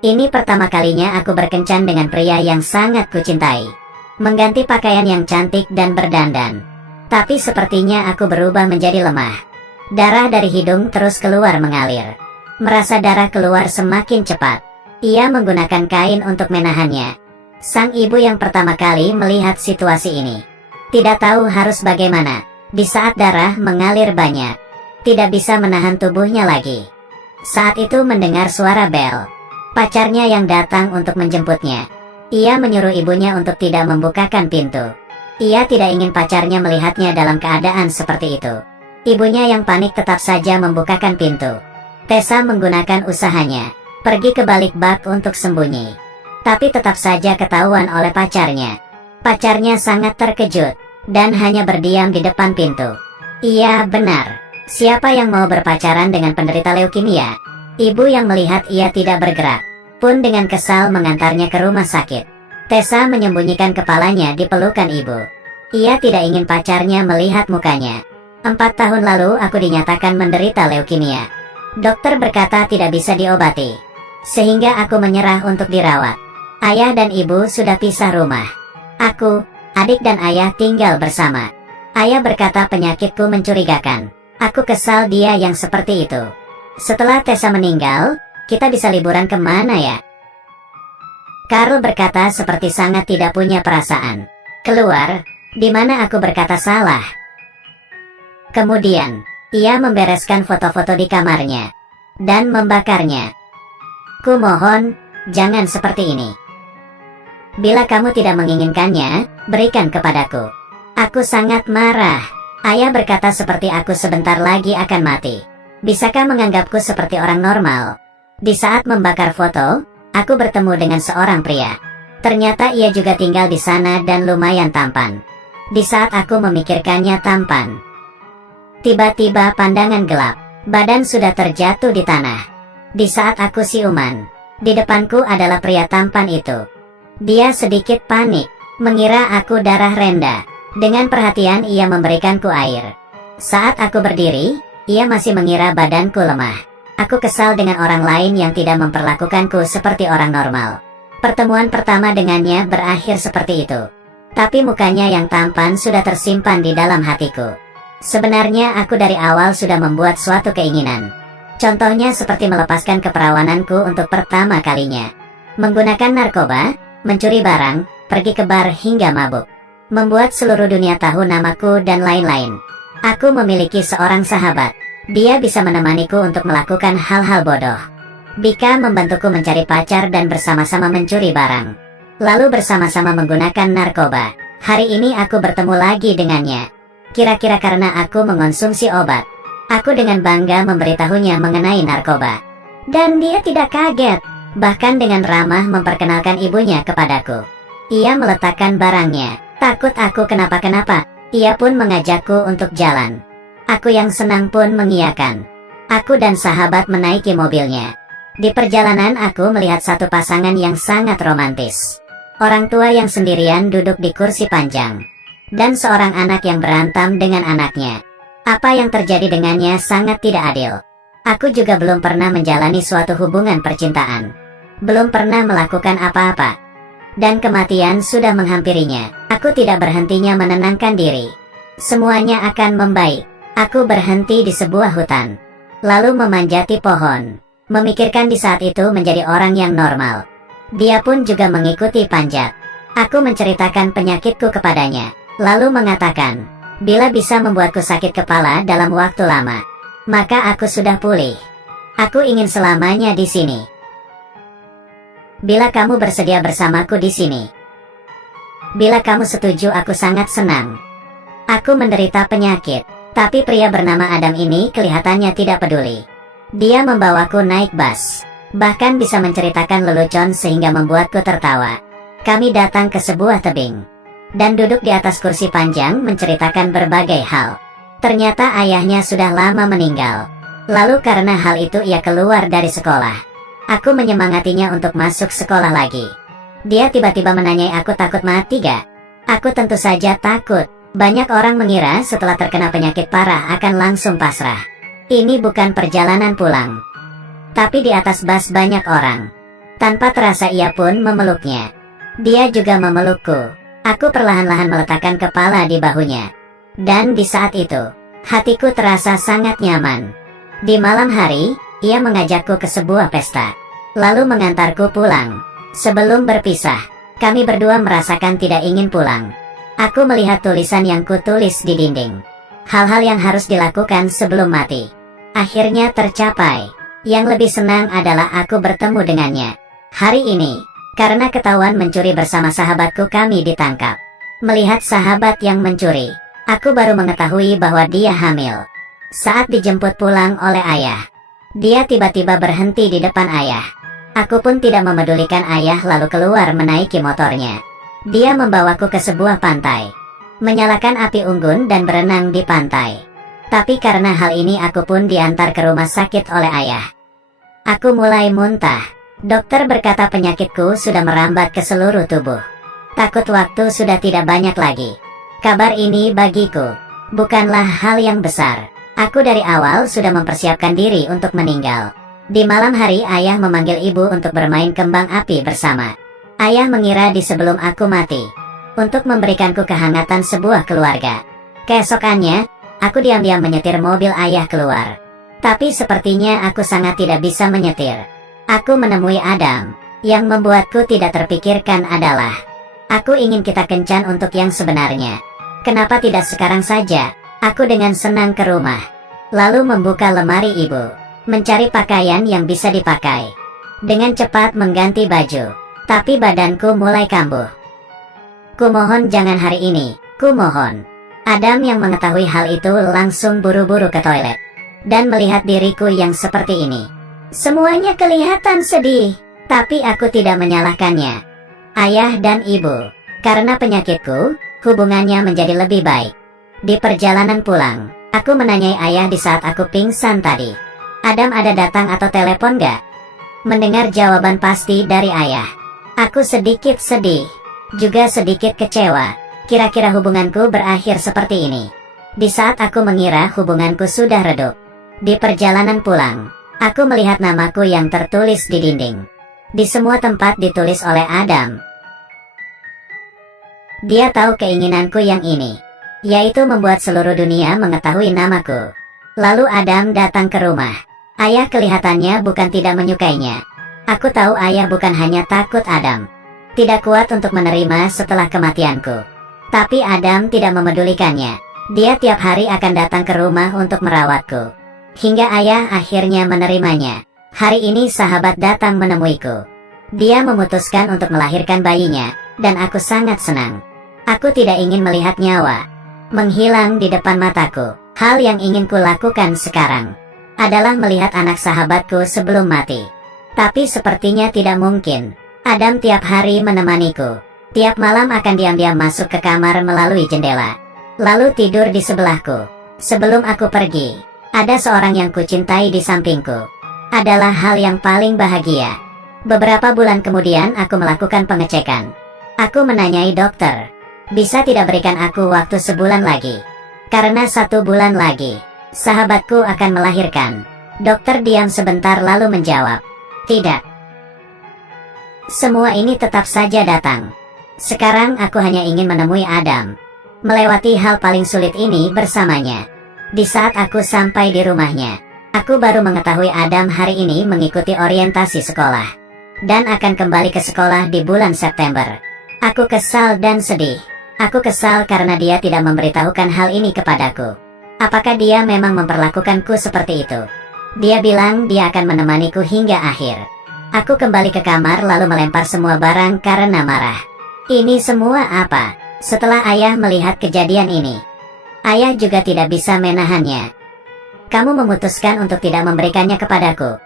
Ini pertama kalinya aku berkencan dengan pria yang sangat kucintai. Mengganti pakaian yang cantik dan berdandan. Tapi sepertinya aku berubah menjadi lemah. Darah dari hidung terus keluar mengalir. Merasa darah keluar semakin cepat. Ia menggunakan kain untuk menahannya. Sang ibu yang pertama kali melihat situasi ini tidak tahu harus bagaimana. Di saat darah mengalir banyak, tidak bisa menahan tubuhnya lagi. Saat itu mendengar suara bel. Pacarnya yang datang untuk menjemputnya. Ia menyuruh ibunya untuk tidak membukakan pintu. Ia tidak ingin pacarnya melihatnya dalam keadaan seperti itu. Ibunya yang panik tetap saja membukakan pintu. Tessa menggunakan usahanya, pergi ke balik bak untuk sembunyi. Tapi tetap saja ketahuan oleh pacarnya. Pacarnya sangat terkejut, dan hanya berdiam di depan pintu. Iya benar, siapa yang mau berpacaran dengan penderita leukemia? Ibu yang melihat ia tidak bergerak, pun dengan kesal mengantarnya ke rumah sakit. Tessa menyembunyikan kepalanya di pelukan ibu. Ia tidak ingin pacarnya melihat mukanya. 4 tahun lalu aku dinyatakan menderita leukemia. Dokter berkata tidak bisa diobati. Sehingga aku menyerah untuk dirawat. Ayah dan ibu sudah pisah rumah. Aku, adik dan ayah tinggal bersama. Ayah berkata penyakitku mencurigakan. Aku kesal dia yang seperti itu. Setelah Tessa meninggal, kita bisa liburan kemana ya? Karl berkata seperti sangat tidak punya perasaan. Keluar, di mana aku berkata salah. Kemudian, ia membereskan foto-foto di kamarnya dan membakarnya. Kumohon, jangan seperti ini. Bila kamu tidak menginginkannya, berikan kepadaku. Aku sangat marah. Ayah berkata seperti aku sebentar lagi akan mati. Bisakah menganggapku seperti orang normal? Di saat membakar foto, aku bertemu dengan seorang pria. Ternyata ia juga tinggal di sana dan lumayan tampan. Di saat aku memikirkannya tampan, tiba-tiba pandangan gelap. Badan sudah terjatuh di tanah. Di saat aku siuman, di depanku adalah pria tampan itu. Dia sedikit panik, mengira aku darah renda. Dengan perhatian ia memberikanku air. Saat aku berdiri, ia masih mengira badanku lemah. Aku kesal dengan orang lain yang tidak memperlakukanku seperti orang normal. Pertemuan pertama dengannya berakhir seperti itu. Tapi mukanya yang tampan sudah tersimpan di dalam hatiku. Sebenarnya aku dari awal sudah membuat suatu keinginan. Contohnya seperti melepaskan keperawananku untuk pertama kalinya. Menggunakan narkoba, mencuri barang, pergi ke bar hingga mabuk. Membuat seluruh dunia tahu namaku dan lain-lain. Aku memiliki seorang sahabat. Dia bisa menemaniku untuk melakukan hal-hal bodoh. Bika membantuku mencari pacar dan bersama-sama mencuri barang. Lalu bersama-sama menggunakan narkoba. Hari ini aku bertemu lagi dengannya. Kira-kira karena aku mengonsumsi obat. Aku dengan bangga memberitahunya mengenai narkoba. Dan dia tidak kaget. Bahkan dengan ramah memperkenalkan ibunya kepadaku. Ia meletakkan barangnya. Takut aku kenapa-kenapa. Ia pun mengajakku untuk jalan. Aku yang senang pun mengiyakan. Aku dan sahabat menaiki mobilnya. Di perjalanan aku melihat satu pasangan yang sangat romantis. Orang tua yang sendirian duduk di kursi panjang. Dan seorang anak yang berantam dengan anaknya. Apa yang terjadi dengannya sangat tidak adil. Aku juga belum pernah menjalani suatu hubungan percintaan. Belum pernah melakukan apa-apa. Dan kematian sudah menghampirinya. Aku tidak berhentinya menenangkan diri. Semuanya akan membaik. Aku berhenti di sebuah hutan. Lalu memanjati pohon. Memikirkan di saat itu menjadi orang yang normal. Dia pun juga mengikuti panjat. Aku menceritakan penyakitku kepadanya. Lalu mengatakan, bila bisa membuatku sakit kepala dalam waktu lama, maka aku sudah pulih. Aku ingin selamanya di sini. Bila kamu bersedia bersamaku di sini. Bila kamu setuju aku sangat senang. Aku menderita penyakit, tapi pria bernama Adam ini kelihatannya tidak peduli. Dia membawaku naik bus, bahkan bisa menceritakan lelucon sehingga membuatku tertawa. Kami datang ke sebuah tebing, dan duduk di atas kursi panjang menceritakan berbagai hal. Ternyata ayahnya sudah lama meninggal. Lalu karena hal itu ia keluar dari sekolah. Aku menyemangatinya untuk masuk sekolah lagi. Dia tiba-tiba menanyai aku takut mati gak? Aku tentu saja takut. Banyak orang mengira setelah terkena penyakit parah akan langsung pasrah. Ini bukan perjalanan pulang. Tapi di atas bus banyak orang. Tanpa terasa ia pun memeluknya. Dia juga memelukku. Aku perlahan-lahan meletakkan kepala di bahunya. Dan di saat itu, hatiku terasa sangat nyaman. Di malam hari, ia mengajakku ke sebuah pesta, lalu mengantarku pulang. Sebelum berpisah, kami berdua merasakan tidak ingin pulang. Aku melihat tulisan yang kutulis di dinding. Hal-hal yang harus dilakukan sebelum mati. Akhirnya tercapai. Yang lebih senang adalah aku bertemu dengannya. Hari ini, karena ketahuan mencuri bersama sahabatku kami ditangkap. Melihat sahabat yang mencuri, aku baru mengetahui bahwa dia hamil. Saat dijemput pulang oleh ayah, dia tiba-tiba berhenti di depan ayah. Aku pun tidak memedulikan ayah lalu keluar menaiki motornya. Dia membawaku ke sebuah pantai, menyalakan api unggun dan berenang di pantai. Tapi karena hal ini aku pun diantar ke rumah sakit oleh ayah. Aku mulai muntah. Dokter berkata penyakitku sudah merambat ke seluruh tubuh. Takut waktu sudah tidak banyak lagi. Kabar ini bagiku bukanlah hal yang besar. Aku dari awal sudah mempersiapkan diri untuk meninggal. Di malam hari ayah memanggil ibu untuk bermain kembang api bersama. Ayah mengira di sebelum aku mati, untuk memberikanku kehangatan sebuah keluarga. Keesokannya, aku diam-diam menyetir mobil ayah keluar. Tapi sepertinya aku sangat tidak bisa menyetir. Aku menemui Adam. Yang membuatku tidak terpikirkan adalah, aku ingin kita kencan untuk yang sebenarnya. Kenapa tidak sekarang saja? Aku dengan senang ke rumah, lalu membuka lemari ibu, mencari pakaian yang bisa dipakai. Dengan cepat mengganti baju, tapi badanku mulai kambuh. Kumohon jangan hari ini, kumohon. Adam yang mengetahui hal itu langsung buru-buru ke toilet, dan melihat diriku yang seperti ini. Semuanya kelihatan sedih, tapi aku tidak menyalahkannya. Ayah dan ibu, karena penyakitku, hubungannya menjadi lebih baik. Di perjalanan pulang, aku menanyai ayah di saat aku pingsan tadi. Adam ada datang atau telepon gak? Mendengar jawaban pasti dari ayah, aku sedikit sedih, juga sedikit kecewa. Kira-kira hubunganku berakhir seperti ini. Di saat aku mengira hubunganku sudah redup, di perjalanan pulang, aku melihat namaku yang tertulis di dinding. Di semua tempat ditulis oleh Adam. Dia tahu keinginanku yang ini, yaitu membuat seluruh dunia mengetahui namaku. Lalu Adam datang ke rumah. Ayah kelihatannya bukan tidak menyukainya. Aku tahu ayah bukan hanya takut Adam tidak kuat untuk menerima setelah kematianku. Tapi Adam tidak memedulikannya. Dia tiap hari akan datang ke rumah untuk merawatku. Hingga ayah akhirnya menerimanya. Hari ini sahabat datang menemuiku. Dia memutuskan untuk melahirkan bayinya, dan aku sangat senang. Aku tidak ingin melihat nyawa menghilang di depan mataku. Hal yang ingin kulakukan sekarang adalah melihat anak sahabatku sebelum mati. Tapi sepertinya tidak mungkin. Adam tiap hari menemaniku. Tiap malam akan diam-diam masuk ke kamar melalui jendela, lalu tidur di sebelahku. Sebelum aku pergi, ada seorang yang kucintai di sampingku. Adalah hal yang paling bahagia. Beberapa bulan kemudian aku melakukan pengecekan. Aku menanyai dokter, bisa tidak berikan aku waktu sebulan lagi? Karena 1 bulan lagi, sahabatku akan melahirkan. Dokter diam sebentar lalu menjawab, tidak. Semua ini tetap saja datang. Sekarang aku hanya ingin menemui Adam, melewati hal paling sulit ini bersamanya. Di saat aku sampai di rumahnya, aku baru mengetahui Adam hari ini mengikuti orientasi sekolah, dan akan kembali ke sekolah di bulan September. Aku kesal dan sedih. Aku kesal karena dia tidak memberitahukan hal ini kepadaku. Apakah dia memang memperlakukanku seperti itu? Dia bilang dia akan menemaniku hingga akhir. Aku kembali ke kamar lalu melempar semua barang karena marah. Ini semua apa? Setelah ayah melihat kejadian ini, ayah juga tidak bisa menahannya. Kamu memutuskan untuk tidak memberikannya kepadaku.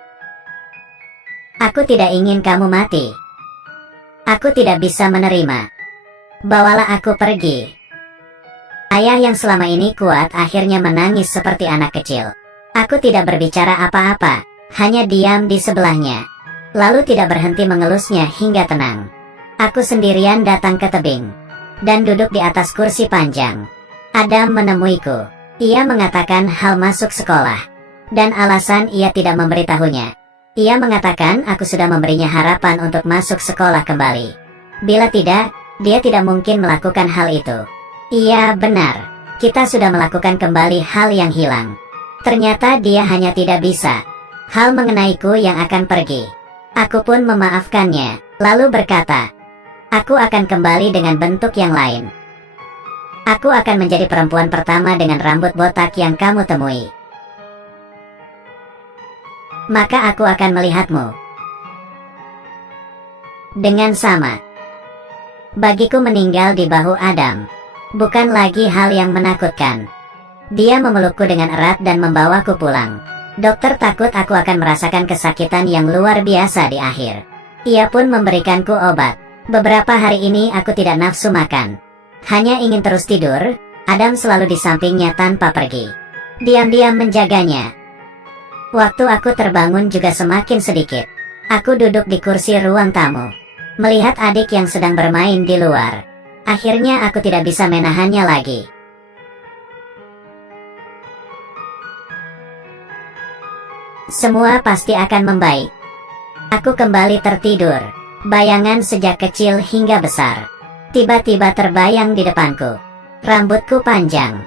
Aku tidak ingin kamu mati. Aku tidak bisa menerima. Bawalah aku pergi. Ayah yang selama ini kuat akhirnya menangis seperti anak kecil. Aku tidak berbicara apa-apa, hanya diam di sebelahnya, lalu tidak berhenti mengelusnya hingga tenang. Aku sendirian datang ke tebing, dan duduk di atas kursi panjang. Adam menemuiku. Ia mengatakan hal masuk sekolah, dan alasan ia tidak memberitahunya. Ia mengatakan aku sudah memberinya harapan untuk masuk sekolah kembali. Bila tidak, dia tidak mungkin melakukan hal itu. Iya, benar. Kita sudah melakukan kembali hal yang hilang. Ternyata dia hanya tidak bisa. Hal mengenaiku yang akan pergi. Aku pun memaafkannya, lalu berkata, aku akan kembali dengan bentuk yang lain. Aku akan menjadi perempuan pertama dengan rambut botak yang kamu temui. Maka aku akan melihatmu dengan sama. Bagiku meninggal di bahu Adam bukan lagi hal yang menakutkan. Dia memelukku dengan erat dan membawaku pulang. Dokter takut aku akan merasakan kesakitan yang luar biasa di akhir. Ia pun memberikanku obat. Beberapa hari ini aku tidak nafsu makan. Hanya ingin terus tidur. Adam selalu di sampingnya tanpa pergi. Diam-diam menjaganya. Waktu aku terbangun juga semakin sedikit. Aku duduk di kursi ruang tamu, melihat adik yang sedang bermain di luar. Akhirnya aku tidak bisa menahannya lagi. Semua pasti akan membaik. Aku kembali tertidur. Bayangan sejak kecil hingga besar tiba-tiba terbayang di depanku. Rambutku panjang.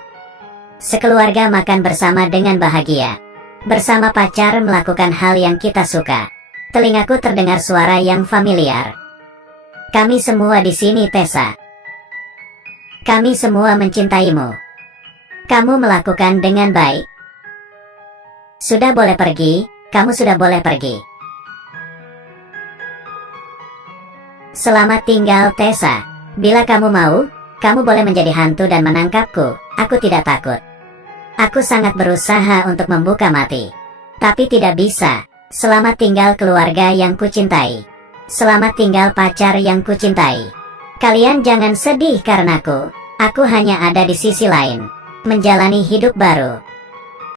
Sekeluarga makan bersama dengan bahagia. Bersama pacar melakukan hal yang kita suka. Telingaku terdengar suara yang familiar. Kami semua di sini, Tessa. Kami semua mencintaimu. Kamu melakukan dengan baik. Sudah boleh pergi, kamu sudah boleh pergi. Selamat tinggal, Tessa. Bila kamu mau, kamu boleh menjadi hantu dan menangkapku. Aku tidak takut. Aku sangat berusaha untuk membuka mati, tapi tidak bisa. Selamat tinggal keluarga yang kucintai. Selamat tinggal pacar yang kucintai. Kalian jangan sedih karenaku. Aku hanya ada di sisi lain, menjalani hidup baru.